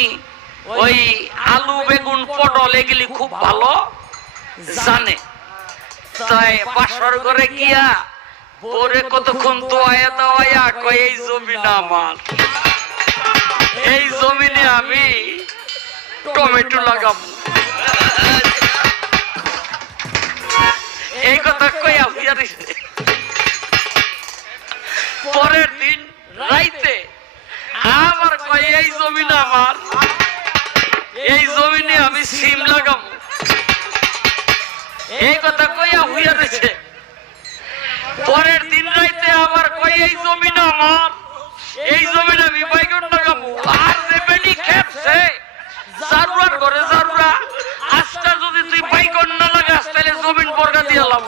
উনি ওই আলু, বেগুন, পটল এগুলি খুব ভালো। জানে। তাই বাসর করে গিয়া পরে কতক্ষণ দোয়া দেওয়া কয়, এই জমি না আমার। এই জমিনে আমি টমেটো লাগাবো। এই কথা কই রইছে। পরের দিন রাইতে আমার কয়, এই জমিন আমার। এই জমিনে আমি সিম লাগাম এই কথা কইয়া হইয়া দিছে। পরের দিন রাইতে আমার কই এই জমিটা আমার, এই জমিটা আমি বাইগন লাগাবো। আর যে বেটি খেপছে জারুয়ার করে জারুরা আজটা যদি তুই বাইগন না লাগাস, তাহলে জমিন বর্গা দিয়ে লাভ